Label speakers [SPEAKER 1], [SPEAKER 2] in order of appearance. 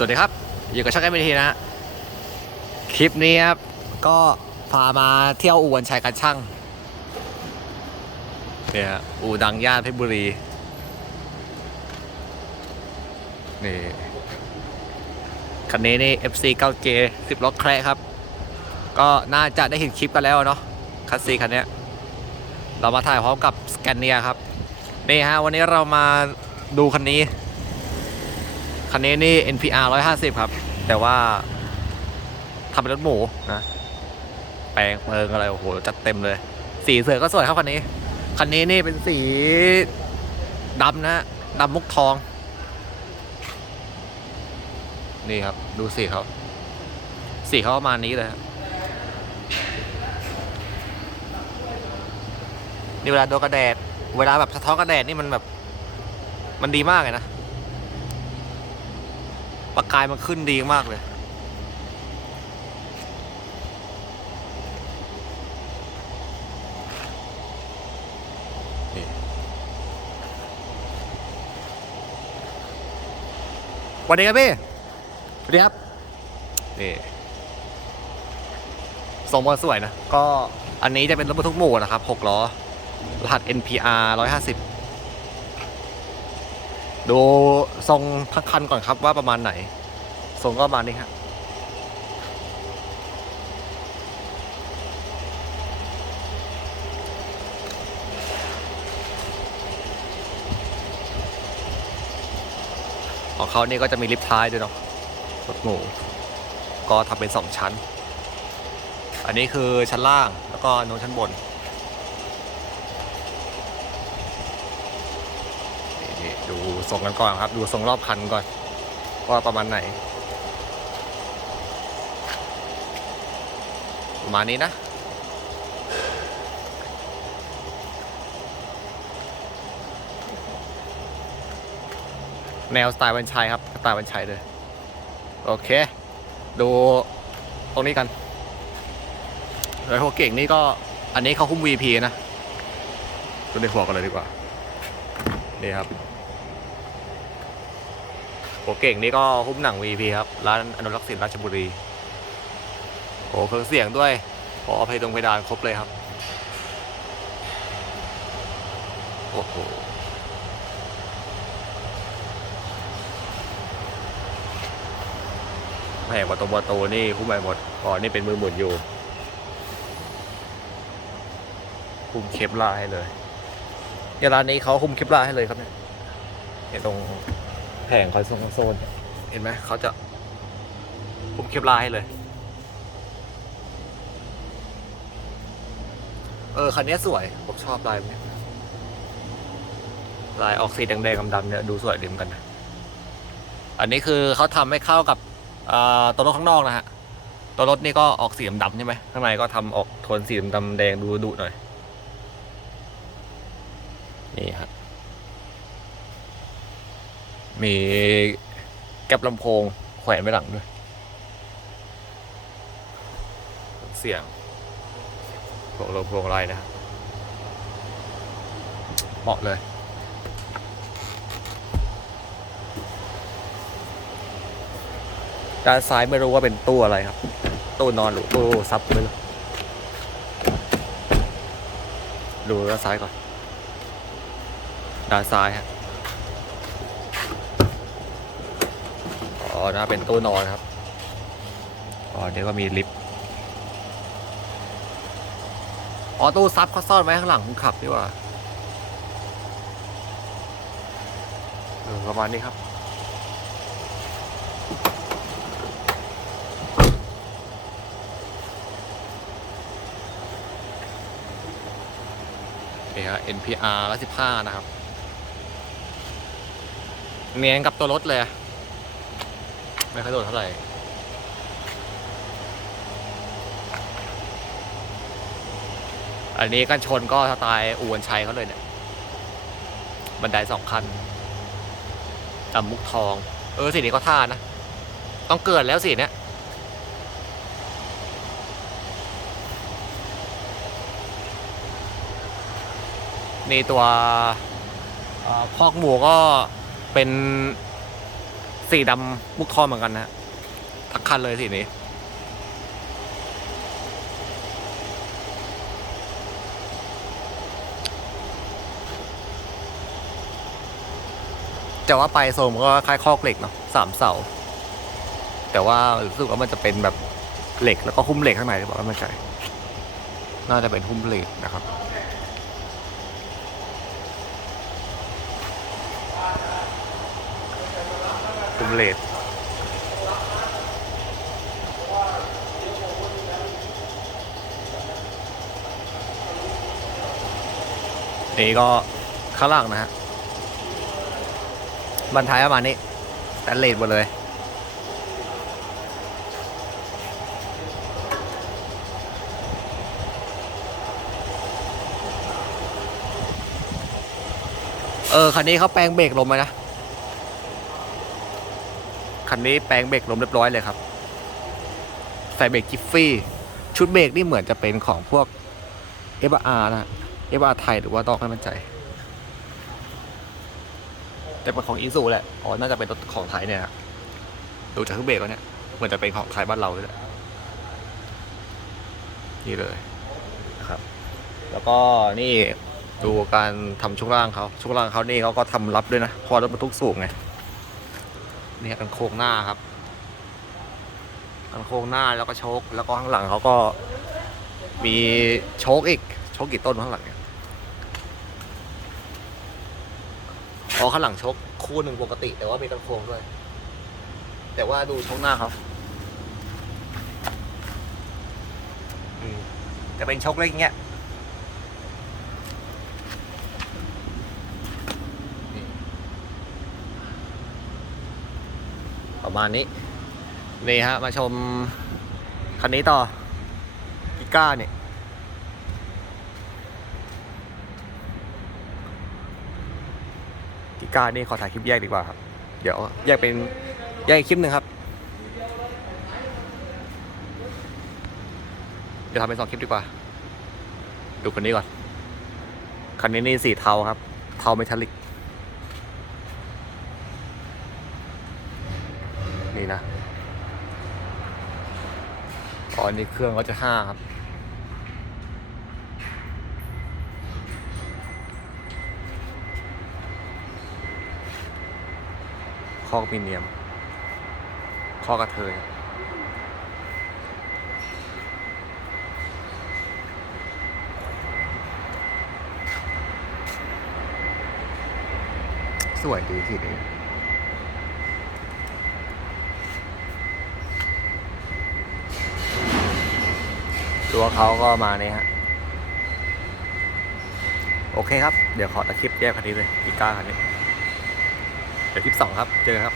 [SPEAKER 1] สวัสดีครับ อยู่กับช่างแอมทีนะ คลิปนี้ครับ ก็พามาเที่ยวอู่วันชัยกันช่างเนี่ยอู่ดังย่านเพชรบุรี นี่ คันนี้นี่ FC 9J 10ล็อกแคร์ครับ ก็น่าจะได้เห็นคลิปกันแล้วเนาะคัสซีคันนี้เรามาถ่ายพร้อมกับสแกนเนียครับ นี่ฮะ วันนี้เรามาดูคันนี้ คันนี้นี่ NPR 150 ครับ แต่ว่าทำเป็นรถหมูนะ แปลงเปิงอะไร โอ้โห จัดเต็มเลย สีเสือก็สวยครับคันนี้ คันนี้นี่เป็นสีดำนะดำมุกทอง นี่ครับ ดูสีเขาสีเขาประมาณนี้เลยนี่เวลาโดนกระแดด เวลาแบบสะท้อนกระแดดนี่มันแบบ มันดีมากเลยนะ ประกายมันขึ้นดีมากเลยนี่สวัสดีครับพี่สวัสดีครับนี่ส่งมาสวยนะ ก็อันนี้จะเป็นรถบรรทุกหมู่นะครับ 6 ล้อ รหัส NPR 150 ดูทรงทั้งคันก่อนครับว่าประมาณไหน ทรงก็ประมาณนี้ครับของเขานี่ก็จะมีลิฟต์ท้ายด้วยเนาะรถหมูก็ทำเป็นสองชั้น อันนี้คือชั้นล่างแล้วก็โน้นชั้นบน นี่ ดูทรงกันก่อนครับ ดูทรงรอบคันก่อน ว่าประมาณไหน ประมาณนี้นะแนวสไตล์บันชัยครับ สไตล์บันชัยเลย โอเค ดูตรงนี้กันแล้วหัวเก่งนี่ก็ อันนี้เขาคุ้ม VP นะดูในหัวกันเลยดีกว่า นี่ครับ หัวเก่งนี่ก็หุ้มหนัง VP ครับ ร้านอนุรักษ์ศิลป์ราชบุรีโอ้เครื่องเสียงด้วยพอเพลงตรงเพดานครบเลยครับโอ้โหแหมประตูประตูนี่หุ้มไปหมดก่อนนี่เป็นมือหมุนอยู่หุ้มเคปลาให้เลยเนี่ยร้านนี้เขาหุ้มเคปลาให้เลยครับเนี่ยเนี่ยตรง แผงคอนโซลคอนเห็นไหมเขาจะหุ้มเคปลาร์ให้เลย เออ คันนี้สวย ผมชอบลายมันเนี่ยลายออกสีแดงๆดำๆเนี่ย ดูสวยดีเหมือนกันนะอันนี้คือเขาทำให้เข้ากับเอ่อตัวรถข้างนอกนะฮะ ตัวรถนี่ก็ออกสีดำๆใช่ไหมข้างในก็ทำออกโทนสีดำๆแดงดูดุหน่อย นี่ฮะ มีแก๊บลำโพง แขวนไว้หลังด้วย เสียงพวงลมพวงอะไรนะฮะเหมาะเลย ด้านซ้ายไม่รู้ว่าเป็นตู้อะไรครับ ตู้นอนหรือตู้ซับไม่รู้ดูด้านซ้ายก่อน ด้านซ้ายฮะ อ๋อนะเป็นตู้นอนครับ อ๋อเดี๋ยวก็มีลิฟต์ อ๋อตู้ซับเขาซ่อนไว้ข้างหลังคนขับดีกว่าเออประมาณนี้ครับ นี่ฮะ NPR ร้อยสิบห้านะครับ เนียนกับตัวรถเลยอะ ไม่ค่อยโดดเท่าไหร่อันนี้กันชนก็สไตล์อูวนชัยเขาเลยเนี่ย บันไดสองคันดำมุกทอง เออสีนี้ก็ท่านะ ต้องเกิดแล้วสีเนี้ยนี่ตัวพอกหมูก็เป็น สีดำมุกทองเหมือนกันนะทั้งคันเลยสีนี้ แต่ว่าไปโซมก็คล้ายคอกเหล็กเนาะสามเสา แต่ว่ารู้สึกว่ามันจะเป็นแบบเหล็กแล้วก็หุ้มเหล็กข้างในหรือเปล่าไม่ใช่น่าจะเป็นหุ้มเหล็กนะครับ มเล็กนี่ก็ข้างล่างนะฮะบรรท้ายประมาณนี้แตนเลสหมดเลยเออคันนี้เขาแปลงเบรกลมมานะ คันนี้แปลงเบรกลมเรียบร้อยเลยครับ ใส่เบรกจิฟฟี่ชุดเบรกนี่เหมือนจะเป็นของพวก f r นะ f r ไทยหรือว่าต้องให้มั่นใจ แต่เป็นของอีซูแหละอ๋อน่าจะเป็นรถของไทยเนี่ยดูจากเครื่องเบรกแล้วเนี่ยเหมือนจะเป็นของไทยบ้านเราเลยแหละนี่เลยนะครับ แล้วก็นี่ดูการทำช่วงล่างเขาช่วงล่างเขานี่เขาก็ทำรับด้วยนะเพราะรถบรรทุกสูงไง นี่กันโค้งหน้าครับกันโค้งหน้าแล้วก็โชคแล้วก็ข้างหลังเขาก็มีโชคอีกโชคกี่ต้นข้างหลังเนี่ยอ๋อข้างหลังชกคู่หนึ่งปกติ แต่ว่ามีกันโค้งด้วย แต่ว่าดูชกหน้าเขาอืมแต่เป็นชกเล็กเงี้ย ประมาณนี้ นี่ฮะ มาชม คันนี้ต่อกิก้าเนี่ยกิก้านี่ขอถ่ายคลิปแยกดีกว่าครับ เดี๋ยวแยกเป็นแยกคลิปหนึ่งครับ เดี๋ยวทำเป็นสองคลิปดีกว่า ดูคันนี้ก่อน คันนี้นี่สีเทาครับ เทาเมทัลลิก นะอ๋ออันนี้เครื่องก็จะห้าครับคอกมิเนียมคอกระเทยสวยดีทีนี้ ตัวเขาก็มาเนี่ยฮะ โอเคครับ เดี๋ยวขอตะคลิปแยกคันนี้เลยอีก้าคันนี้ เดี๋ยวคลิปสองครับ เจอกันครับ